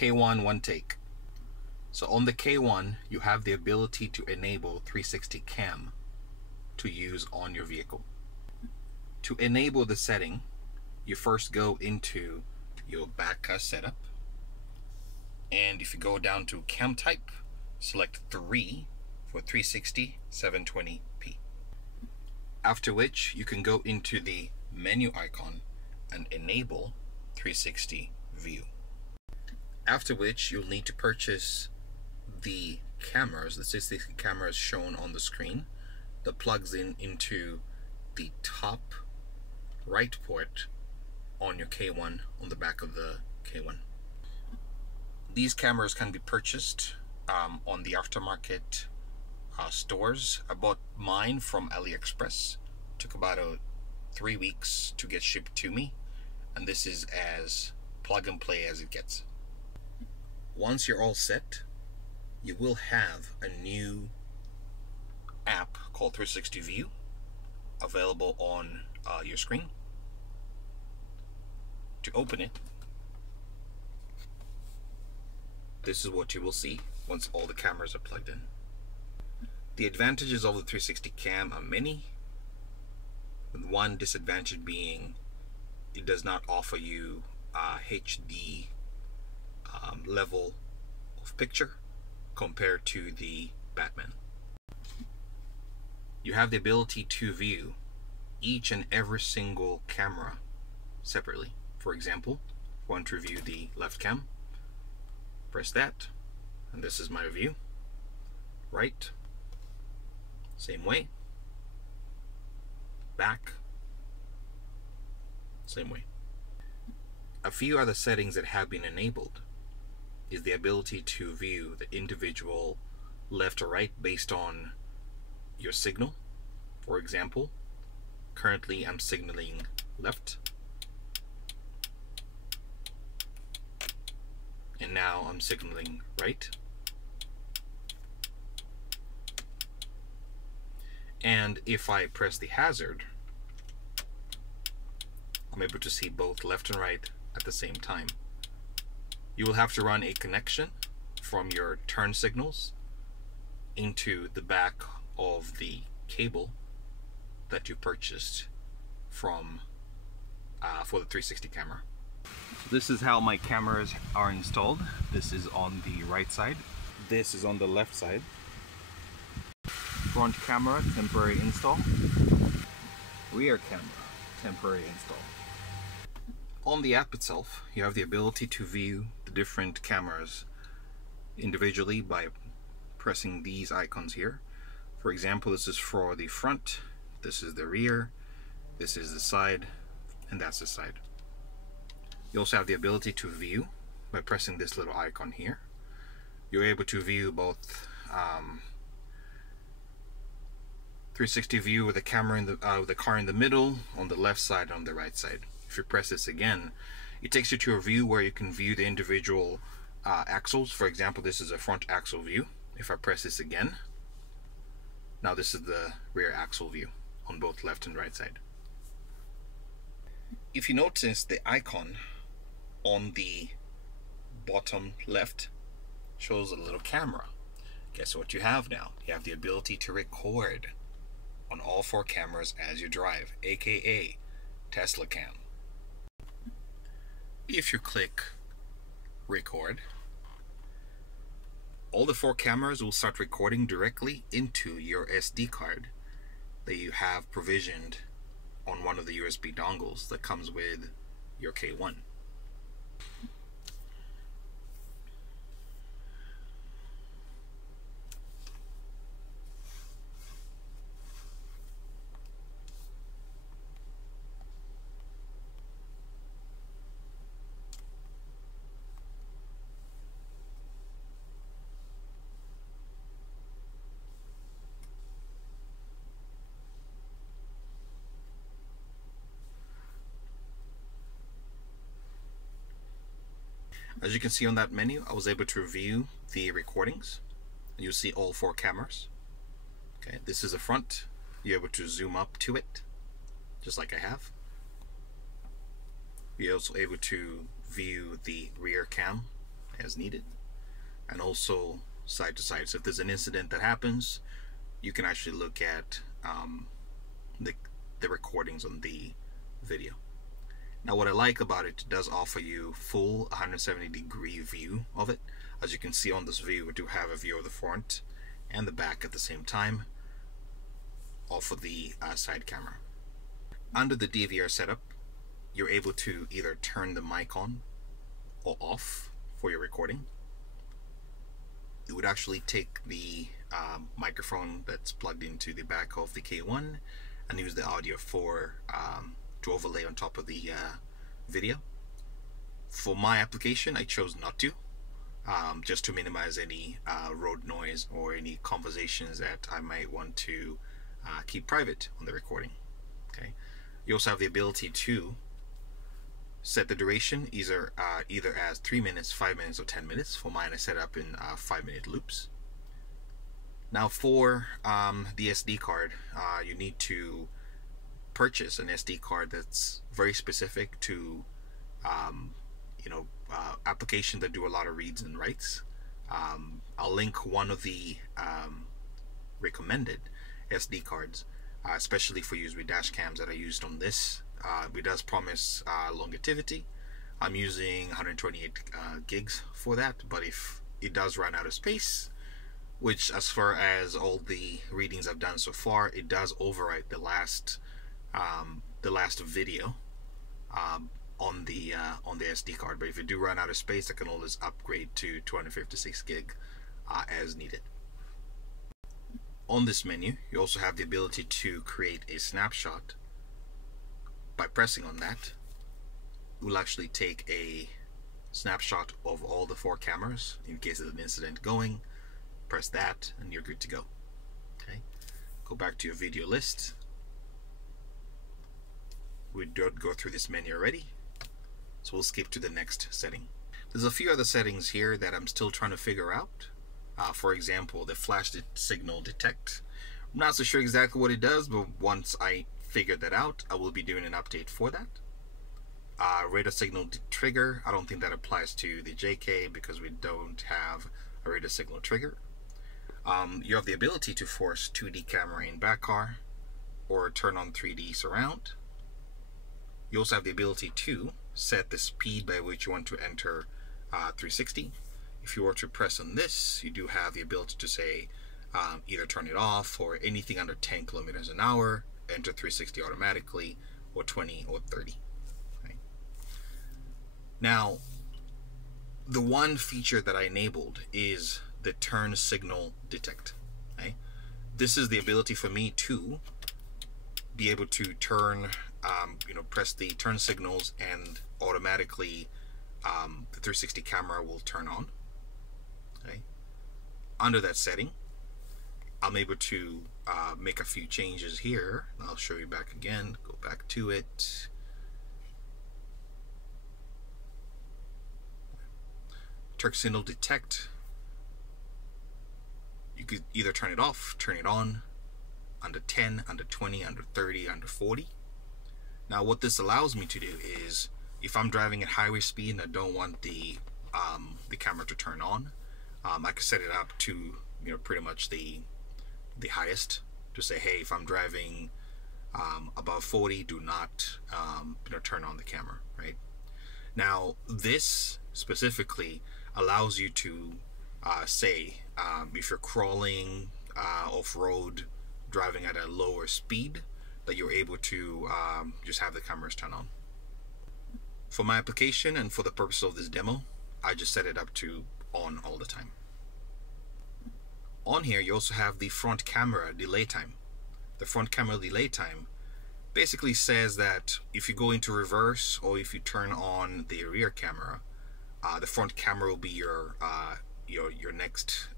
K1 one take. So on the K1, you have the ability to enable 360 cam to use on your vehicle. To enable the setting, you first go into your back setup, and if you go down to cam type, select 3 for 360 720p. After which you can go into the menu icon and enable 360 view. After which you'll need to purchase the cameras, the 360 cameras shown on the screen, that plugs into the top right port on your K1, on the back of the K1. These cameras can be purchased on the aftermarket stores. I bought mine from AliExpress. Took about 3 weeks to get shipped to me, and this is as plug and play as it gets. Once you're all set, you will have a new app called 360 View available on your screen. To open it, this is what you will see once all the cameras are plugged in. The advantages of the 360 cam are many, with one disadvantage being it does not offer you HD level of picture compared to the Batman. You have the ability to view each and every single camera separately. For example, if I want to view the left cam, press that, and this is my view. Right, same way. Back, same way. A few other settings that have been enabled is the ability to view the individual left or right based on your signal. For example, currently I'm signaling left, and now I'm signaling right. And if I press the hazard, I'm able to see both left and right at the same time. You will have to run a connection from your turn signals into the back of the cable that you purchased from for the 360 camera. So this is how my cameras are installed. This is on the right side. This is on the left side. Front camera, temporary install. Rear camera, temporary install. On the app itself, you have the ability to view the different cameras individually by pressing these icons here. For example, this is for the front, this is the rear, this is the side, and that's the side. You also have the ability to view by pressing this little icon here. You're able to view both 360 view with the camera in the the car in the middle, on the left side, and on the right side. If you press this again, it takes you to a view where you can view the individual axles. For example, this is a front axle view. If I press this again, now this is the rear axle view on both left and right side. If you notice, the icon on the bottom left shows a little camera. Guess what you have now? You have the ability to record on all 4 cameras as you drive, aka Tesla Cam. If you click record, all the 4 cameras will start recording directly into your SD card that you have provisioned on one of the USB dongles that comes with your K1. As you can see on that menu, I was able to view the recordings. You'll see all 4 cameras. Okay, this is the front. You're able to zoom up to it, just like I have. You're also able to view the rear cam as needed, and also side to side. So if there's an incident that happens, you can actually look at the recordings on the video. Now what I like about it does offer you full 170-degree view of it. As you can see on this view, we do have a view of the front and the back at the same time, all for the side camera. Under the DVR setup, you're able to either turn the mic on or off for your recording. It would actually take the microphone that's plugged into the back of the K1 and use the audio to overlay on top of the video. For my application, I chose not to, just to minimize any road noise or any conversations that I might want to keep private on the recording. Okay. You also have the ability to set the duration either as 3 minutes, 5 minutes, or 10 minutes. For mine, I set up in 5-minute loops. Now for the SD card, you need to purchase an SD card that's very specific to applications that do a lot of reads and writes. I'll link one of the recommended SD cards, especially for use with dash cams that I used on this. It does promise longevity. I'm using 128 gigs for that, but if it does run out of space, which as far as all the readings I've done so far, it does overwrite the last video on the SD card. But if you do run out of space, I can always upgrade to 256 gig as needed. On this menu, you also have the ability to create a snapshot. By pressing on that, it will actually take a snapshot of all the 4 cameras in case of an incident going. Press that and you're good to go. Okay, go back to your video list. We don't go through this menu already, so we'll skip to the next setting. There's a few other settings here that I'm still trying to figure out. For example, the flash signal detect. I'm not so sure exactly what it does, but once I figure that out, I will be doing an update for that. Radar signal trigger, I don't think that applies to the JK because we don't have a radar signal trigger. You have the ability to force 2D camera in back car or turn on 3D surround. You also have the ability to set the speed by which you want to enter 360. If you were to press on this, you do have the ability to say either turn it off or anything under 10 kilometers an hour, enter 360 automatically, or 20 or 30. Right? Now, the one feature that I enabled is the turn signal detect. Okay? This is the ability for me to be able to turn, press the turn signals and automatically the 360 camera will turn on. Okay? Under that setting, I'm able to make a few changes here. I'll show you back again. Go back to it. Turn signal detect. You could either turn it off, turn it on, under 10, under 20, under 30, under 40. Now what this allows me to do is, if I'm driving at highway speed and I don't want the camera to turn on, I can set it up to pretty much the highest, to say, hey, if I'm driving above 40, do not turn on the camera. Right now, this specifically allows you to say if you're crawling off-road, driving at a lower speed, that you're able to just have the cameras turn on. For my application and for the purpose of this demo, I just set it up to on all the time. On here, you also have the front camera delay time. The front camera delay time basically says that if you go into reverse or if you turn on the rear camera, the front camera will be your next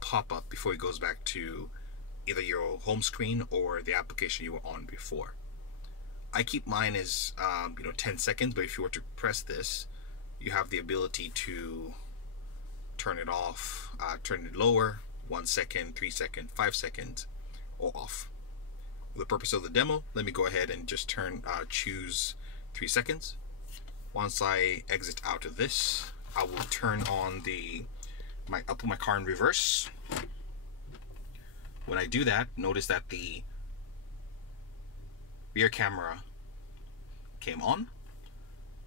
pop-up before it goes back to either your home screen or the application you were on before. I keep mine as 10 seconds, but if you were to press this, you have the ability to turn it off, turn it lower, 1 second, 3 seconds, 5 seconds, or off. For the purpose of the demo, let me go ahead and just choose 3 seconds. Once I exit out of this, I will turn on I'll put my car in reverse. When I do that, notice that the rear camera came on.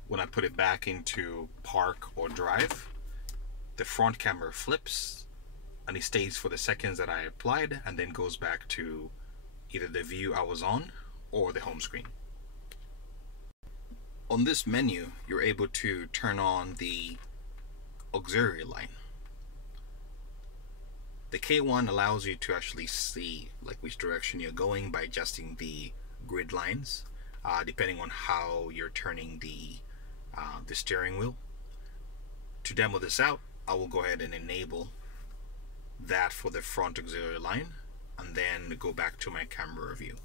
When I put it back into park or drive, the front camera flips and it stays for the seconds that I applied and then goes back to either the view I was on or the home screen. On this menu, you're able to turn on the auxiliary line. The K1 allows you to actually see like which direction you're going by adjusting the grid lines, depending on how you're turning the steering wheel. To demo this out, I will go ahead and enable that for the front auxiliary line and then go back to my camera view.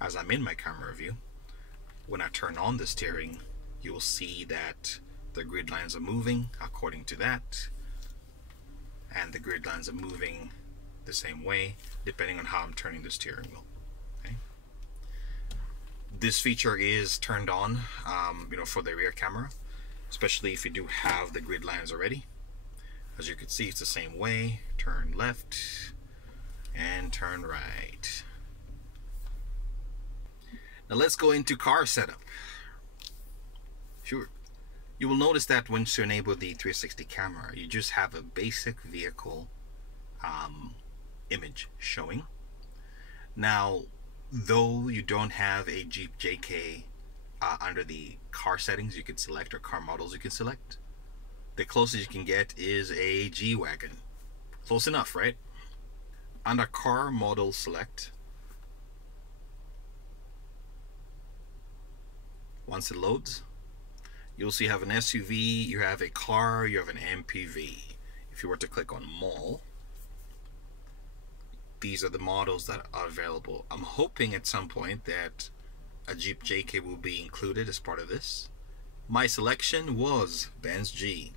As I'm in my camera view, when I turn on the steering, you will see that the grid lines are moving according to that, and the grid lines are moving the same way depending on how I'm turning the steering wheel. Okay. This feature is turned on for the rear camera, especially if you do have the grid lines already. As you can see, it's the same way. Turn left and turn right. Now let's go into car setup. Sure. You will notice that once you enable the 360 camera, you just have a basic vehicle image showing. Now, though you don't have a Jeep JK under the car settings you can select or car models you can select, the closest you can get is a G-Wagon. Close enough, right? Under car model select, once it loads, you'll see you have an SUV, you have a car, you have an MPV. If you were to click on mall, these are the models that are available. I'm hoping at some point that a Jeep JK will be included as part of this. My selection was Benz G.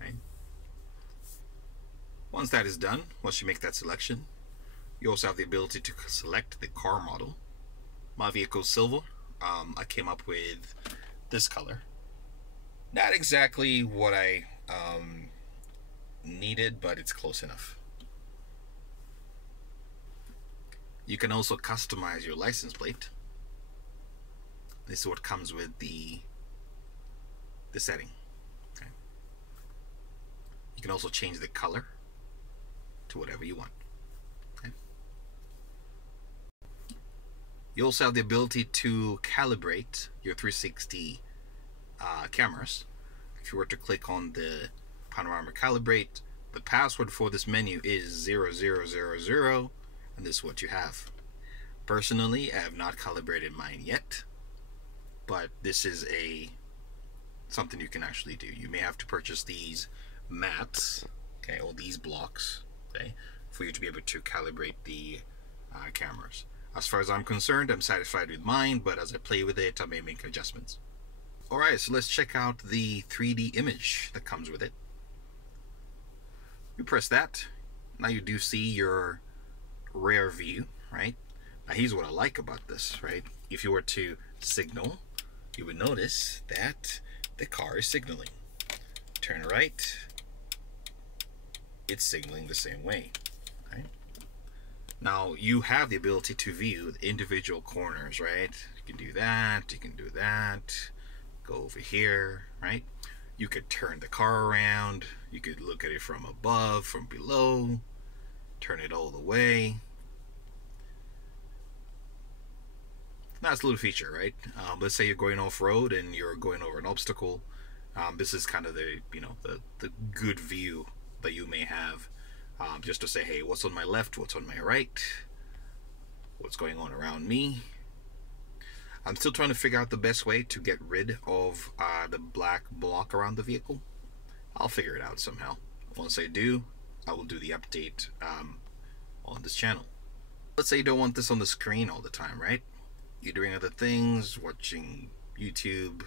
Right. Once that is done, once you make that selection, you also have the ability to select the car model. My vehicle is silver. I came up with this color. Not exactly what I needed, but it's close enough. You can also customize your license plate. This is what comes with the setting. Okay. You can also change the color to whatever you want. Okay. You also have the ability to calibrate your 360 cameras. If you were to click on the Panorama Calibrate, the password for this menu is 0000, and this is what you have. Personally, I have not calibrated mine yet, but this is something you can actually do. You may have to purchase these mats, okay, or these blocks, okay, for you to be able to calibrate the cameras. As far as I'm concerned, I'm satisfied with mine, but as I play with it, I may make adjustments. Alright, so let's check out the 3D image that comes with it. You press that. Now you do see your rear view, right? Now here's what I like about this, right? If you were to signal, you would notice that the car is signaling. Turn right, it's signaling the same way, right? Now you have the ability to view the individual corners, right? You can do that, you can do that, go over here, right? You could turn the car around, you could look at it from above, from below, turn it all the way. Nice little feature, right? Let's say you're going off-road and you're going over an obstacle. This is kind of the good view that you may have, just to say, hey, what's on my left, what's on my right, what's going on around me. I'm still trying to figure out the best way to get rid of the black block around the vehicle. I'll figure it out somehow. Once I do, I will do the update on this channel. Let's say you don't want this on the screen all the time, right? You're doing other things, watching YouTube,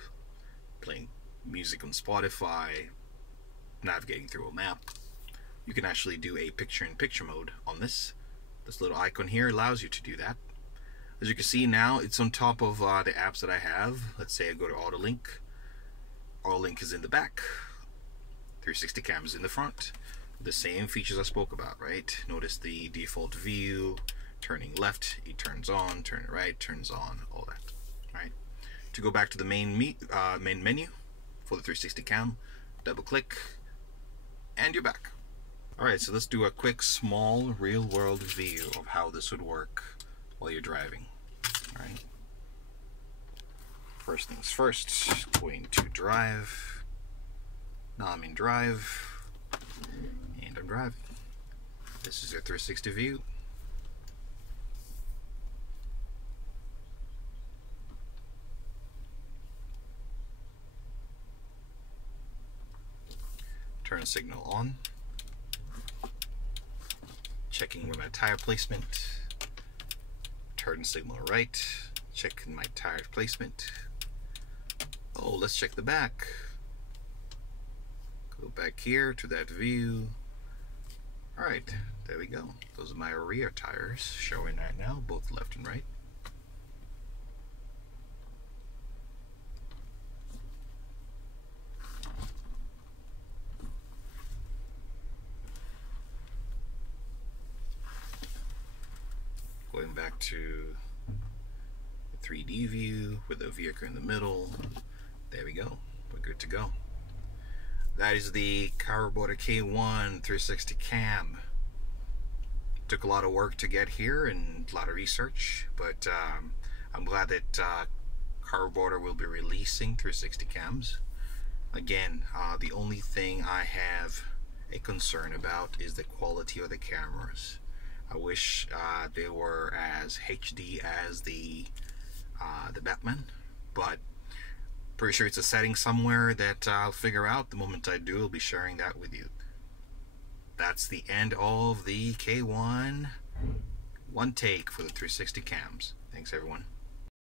playing music on Spotify, navigating through a map. You can actually do a picture-in-picture mode on this. This little icon here allows you to do that. As you can see now, it's on top of the apps that I have. Let's say I go to Autolink. Autolink is in the back. 360 cam is in the front. The same features I spoke about, right? Notice the default view, turning left, it turns on, turn right, turns on, all that, right? To go back to the main menu for the 360 cam, double click, and you're back. Alright, so let's do a quick, small, real-world view of how this would work while you're driving. Alright. First things first, going to drive. Now I'm in drive, and I'm driving. This is your 360 view. Turn signal on. Checking with my tire placement. Turn signal right. Checking my tire placement. Oh, let's check the back. Go back here to that view. Alright, there we go. Those are my rear tires showing right now, both left and right. Going back to the 3D view with the vehicle in the middle. There we go. We're good to go. That is the Carobotor K1 360 cam. Took a lot of work to get here and a lot of research, but I'm glad that Carobotor will be releasing 360 cams. Again, the only thing I have a concern about is the quality of the cameras. I wish they were as HD as the Batman, but pretty sure it's a setting somewhere that I'll figure out. The moment I do, I'll be sharing that with you. That's the end of the K1 one take for the 360 cams. Thanks everyone.